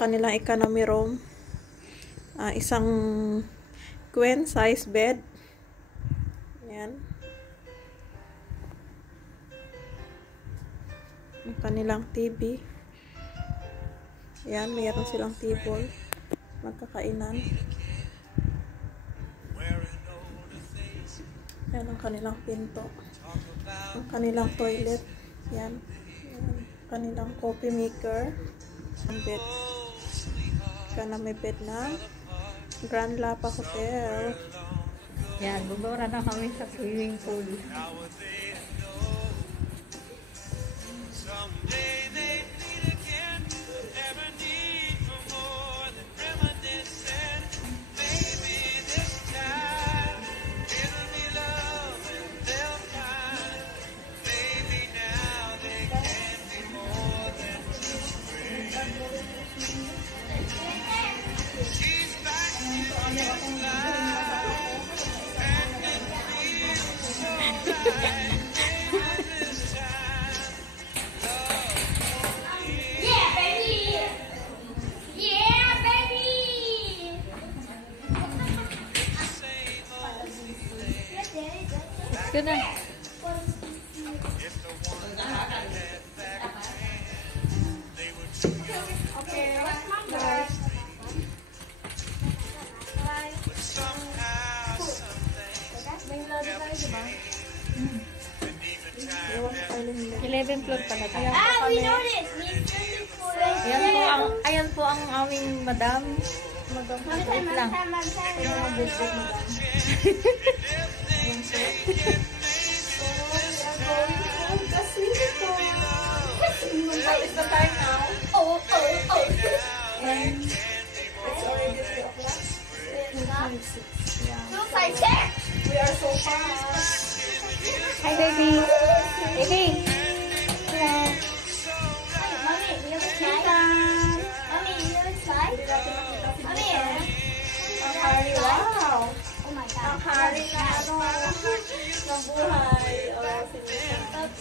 kanilang economy room. Isang queen size bed. Yan. Yung kanilang TV. Yan, mayroon silang table. Magkakainan. Yan ang kanilang pinto. Ang kanilang toilet. Yan. Yan. Kanilang coffee maker. Ang bed. Kana may bed na Grand Lapa Hotel. Yan, bubura na kami sa swimming pool. Good na. Floor pala tayo. We know this. Ayan po ang aming madam. Madam. Wait lang. It's the time now. Oh. And it's already 3 o'clock. We are so fast. Hi, baby. Baby. Mommy, you ever try? Ang hari, wow. Oh my God. Ang hari na ng buhay.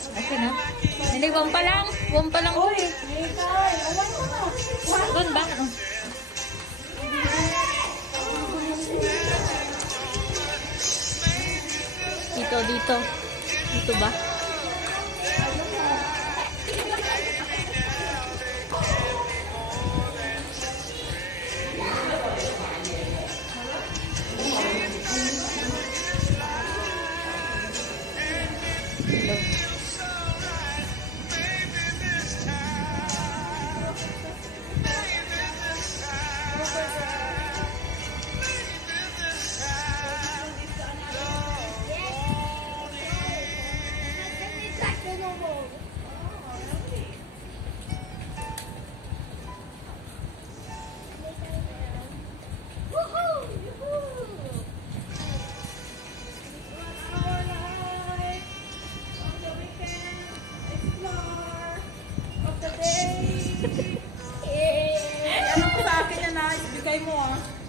Okay na. Hindi, buwan pa lang. Buwan pa lang. Uy, Nicole, alam ko na. Doon ba? Dito. Dito ba?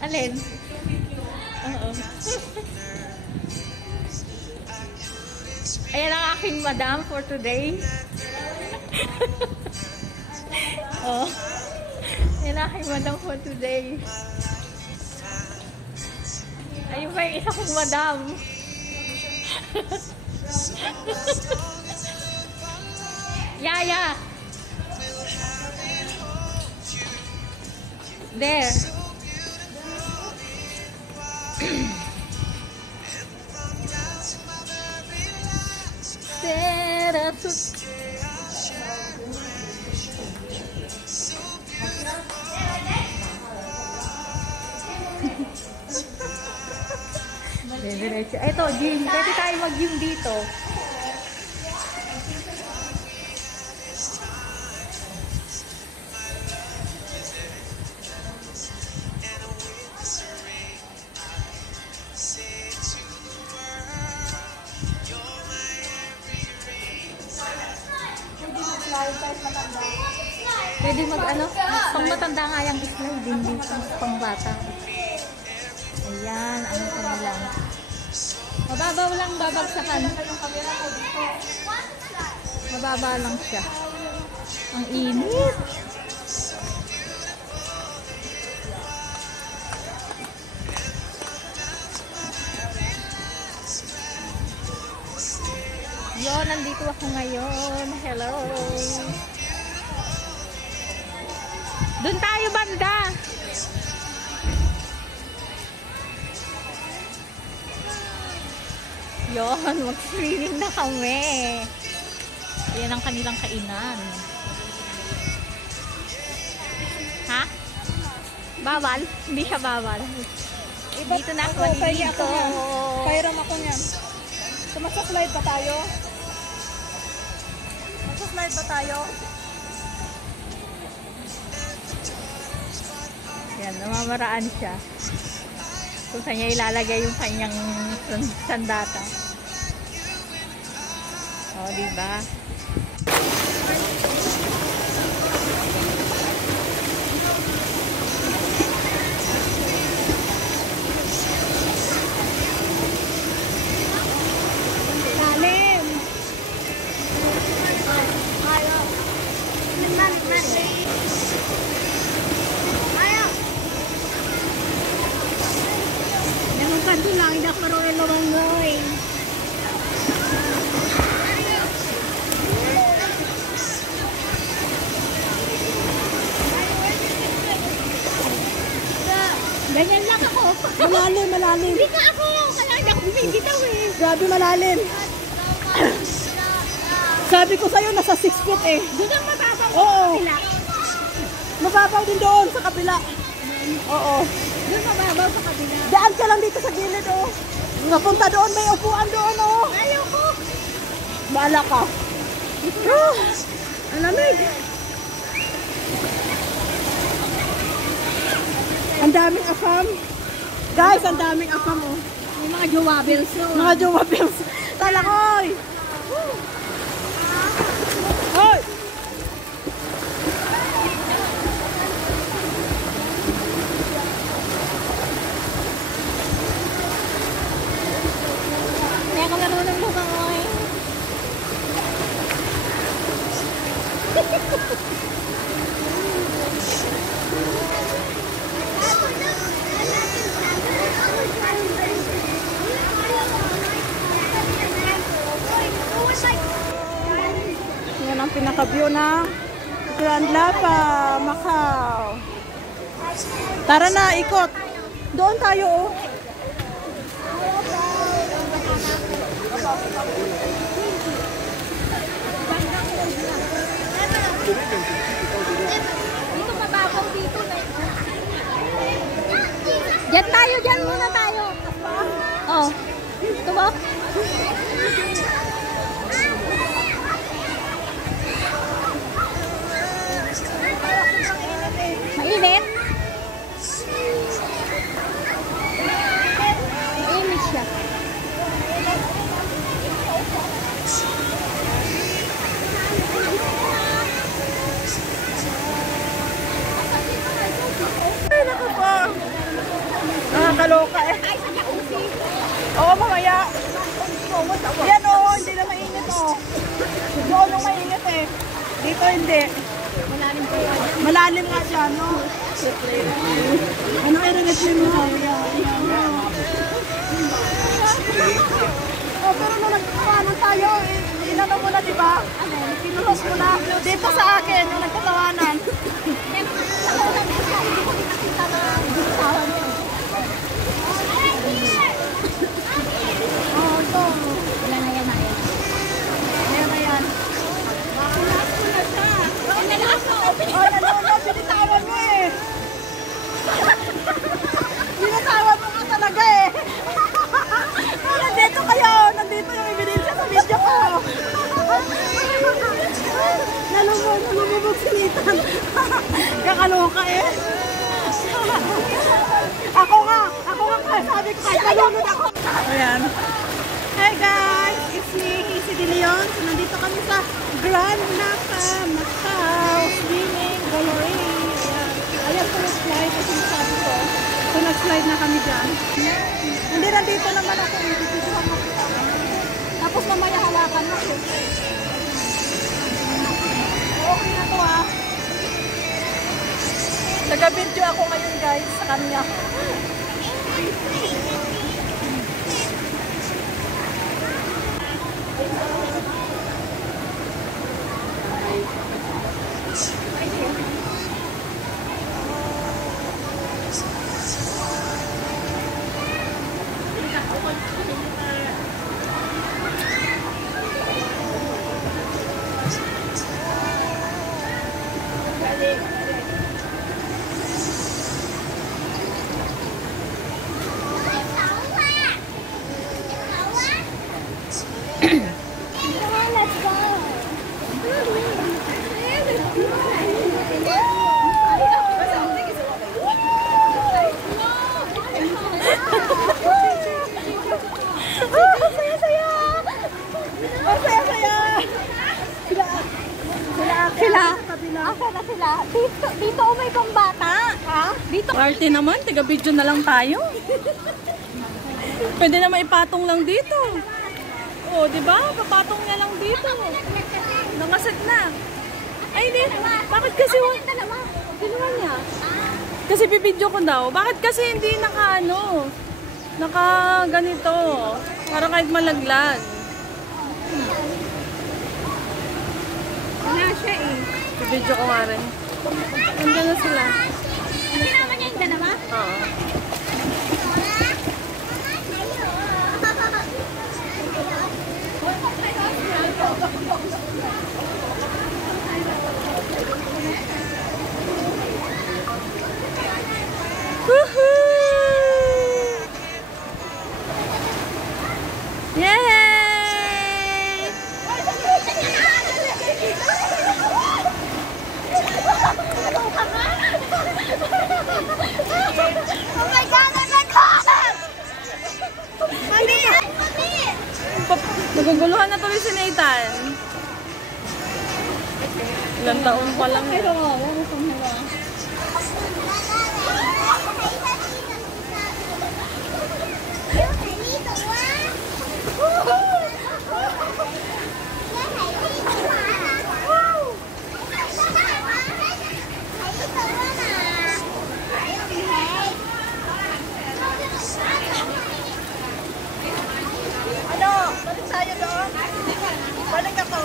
Alin? Oo. Ayan ang aking madam for today. Oh. Ayan ang aking madam for today. Ayun pa yung isa kong madam. Yaya! There. Ito, gym. Pwede tayo mag-gym dito. Pwede mag-ano? Pang matanda nga yung slide, hindi pang bata. Ayan, ano ko lang. Mababaw lang babagsakan. Mababa lang siya. Ang init. ako ngayon. Hello. Doon tayo banda. Yon, mag-screening na kami. Yan ang kanilang kainan. Ha? Bawal? Hindi siya bawal. Dito na ako, dito. Kairam ako niyan. So, magsa-slide ba tayo? Magsa-slide ba tayo? Yan, namamaraan siya. Kung saan niya ilalagay yung kanyang sandata. O, diba? Salim. Ayo. Man. Ayo. Nang kanto lang dak marunong lumangoy. Ganyan lang ako. Malalim. Hindi ka ako. Kaya hindi ako bumibitaw eh. Grabe malalim. Sabi ko sa'yo, nasa 6 feet eh. Doon ang mababaw. Oo. Sila. Mababaw din doon sa kabila. Oo. Doon mababaw sa kabila. Daan ka lang dito sa gilid oh. Napunta doon, may upuan doon oh. Ayaw ko. Baala ka. Ang lamig. Ang daming afam. Guys, ang daming afam oh. May mga jowabels no. Mga jowa bills. Talakoy! Hoy! Hindi ako marunong lumangoy. Yan ang pinaka-view ng Grand Lapa, Macau. Tara na, ikot. Doon tayo oh. Dito mababaw dito na. Diyan tayo, diyan muna tayo. Oh. Ito ba? Mainit? Mainit siya. Ay, naku po. Nakakaloka eh. Ay, sa jacuzzi. Oo, mamaya. Yan oh, hindi na mainit oh. Doon yung mainit eh. Dito hindi. Malalim po yan. Malalim nga siya, no? Ano ay regatin mo? Oh, pero nung nagtatawanan tayo, inano mo na, di ba? Pinulos mo na. Dito sa akin, nung nagtatawanan. Oh, ito. Wala na yan, Ayan. Ayan na yan. Oh, nanonood, binitawan mo eh. Binitawan mo ka talaga eh. Oh, nandito kayo. Nandito yung ebidensya sa video ko. Nalumubog silitan. Kakaloka eh. Ako nga sabi ko kahit nalunod ako. Ayan. Hi guys, it's me, Casey De Leon. So, nandito kami sa Grand Lapa, Macau, Swimming Gallery. Ayan. Ayan po yung slide kasi sabi ko. So, nag-slide na kami dyan. Hindi, nandito naman ako. Dito ako. Tapos mamaya halakan na. Okay na to ah. Nag-video ako ngayon guys sa kanya. sila. Dito may pambata. Ha? Dito. Party naman, taga-video na lang tayo. Pwede naman ipatong lang dito. Oh, di ba? Papatong niya lang dito. Nangaset na. Ay, hindi. Bakit kasi Dalawa. ginawa niya? Kasi bibidyo ko daw. Bakit kasi hindi naka ganito? Para kahit malaglag. Wala siya eh. Bibidyo ko nga rin. Nandiyan na sila. Sinama niya yung dalawa? Oo. Yay! Oh my God! Oh my God! Mami! Mami! Naguguluhan na tuloy si Nathan. Ilang taon pa lang. Ano? Balik tayo doon? Balik ako.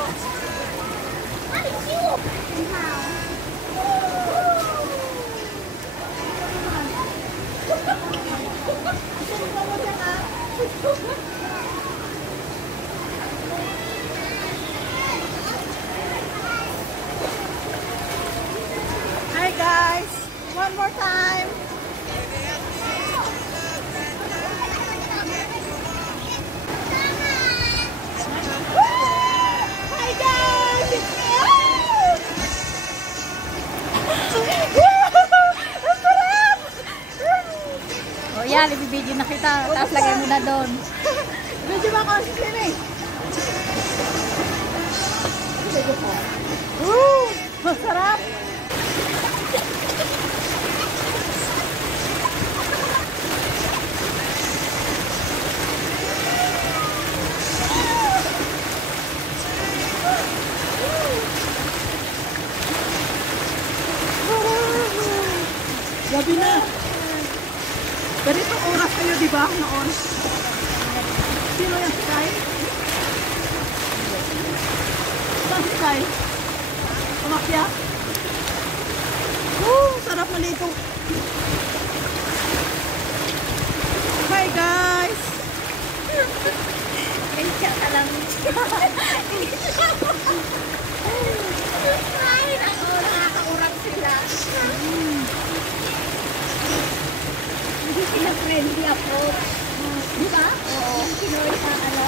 Hi guys! One more time! Hi guys! It's me! Ang sarap! O yan, ibibidyo na kita. Tapos lagay mo na doon. Medyo ba ako swimming? Masarap! Gabi na. Ganito oras kayo, di ba? Noon. Sino yung Sky? Saan si Sky? Umakya? Sarap malito. Hi guys! Kaya ka lang. Ay, nakakaurang sila. Hindi sila friendly approach. Di ba? Oo. Yung Pinoy sa ano,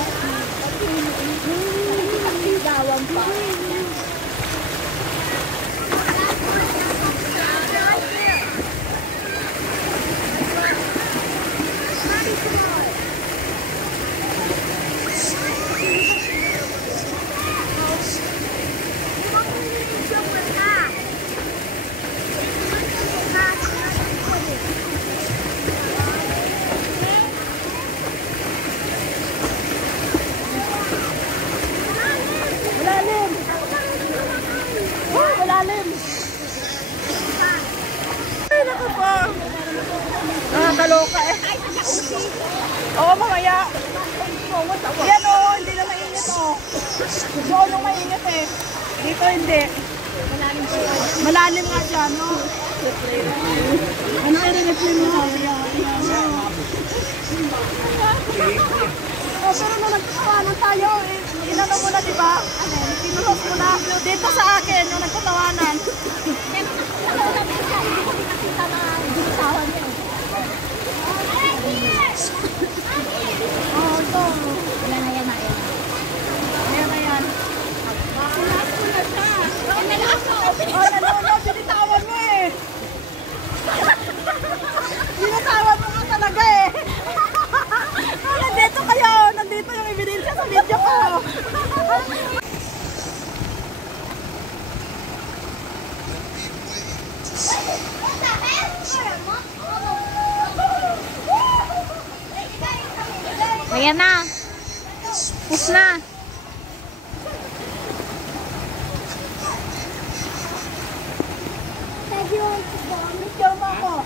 pag-sigawan pa. Malalim! Oh, malalim! Ay, naku po! Nakakaloka eh. Oo, mamaya. Yan o, hindi na mainit o. Doon yung mainit eh. Dito hindi. Malalim nga siya, no? Ano i-replay mo? Oh, pero nung nagtatawanan tayo, inano mo na, di ba? Pinulos mo na. Dito sa akin, yung nagtatawanan. Oh, ito. Yan na yan. Ayan na yan. Pinulos mo na siya. Oh, nanonood, binitawan mo eh. Binitawan mo nga talaga eh. Nandito kayo. Nandito yung ebidensya sa video ko. Ayan na. Push na. Picture mo ako. Oh.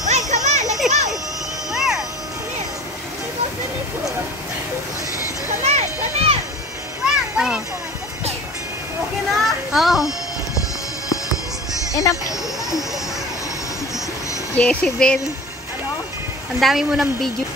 Wait, come on, let's go. Where? Come here. Let's go swimming pool. Come on, come here. Where? Waiting for my sister. Okay na? Oh. Enough. Jezebel. Ano? Ang dami mo ng video.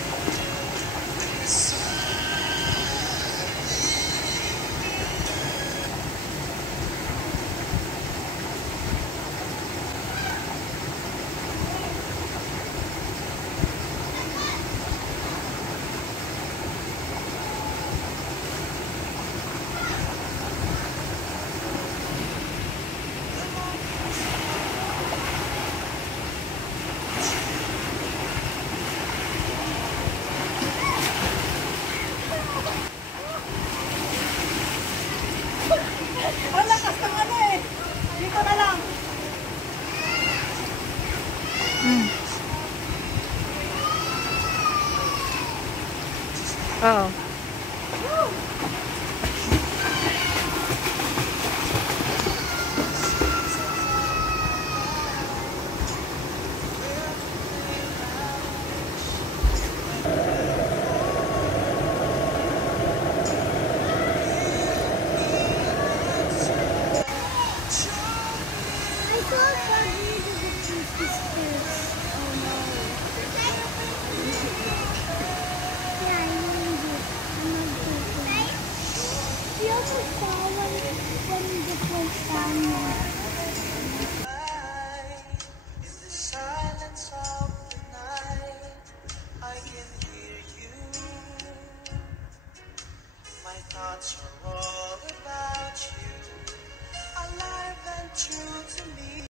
Ang lakas ng ano eh. Dito na lang. Oh. I thought that we did the Christmas first. Oh no. Yeah, I named it. I'm not joking. We almost saw one that went down there. In the silence of the night, I can hear you. My thoughts are all